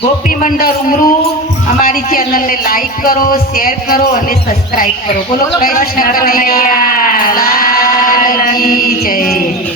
ગોપી મંડળ ઉમરું. અમારી ચેનલને લાઈક કરો શેર કરો અને સબસ્ક્રાઈબ કરો. બોલો કૃષ્ણ કનૈયા. જય.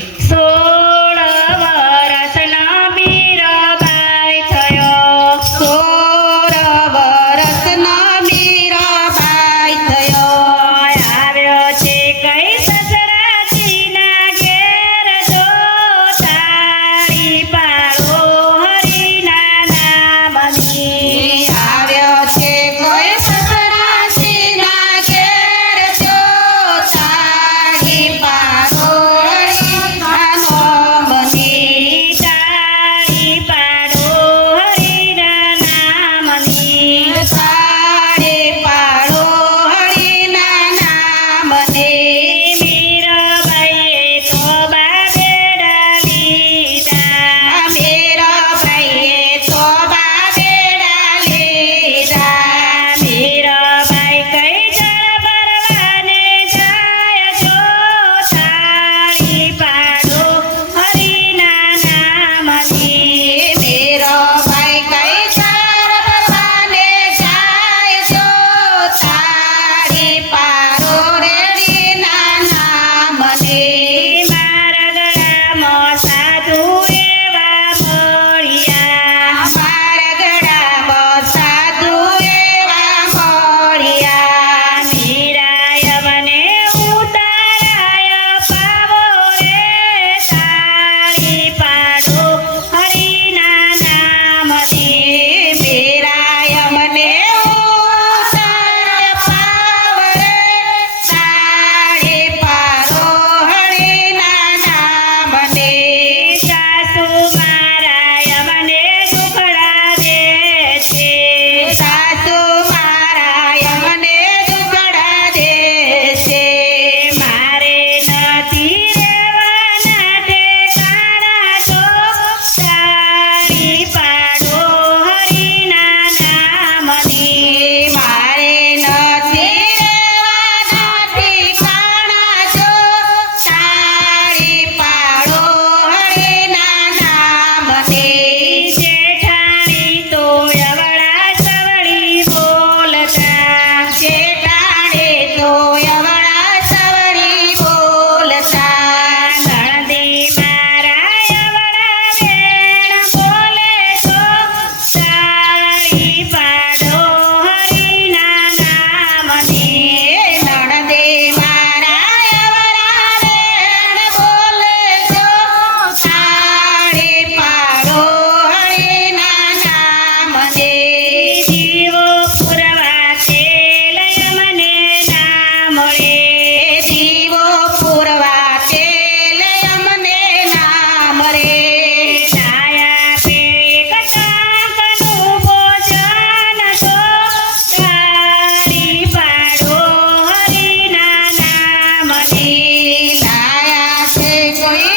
Sim, foi isso.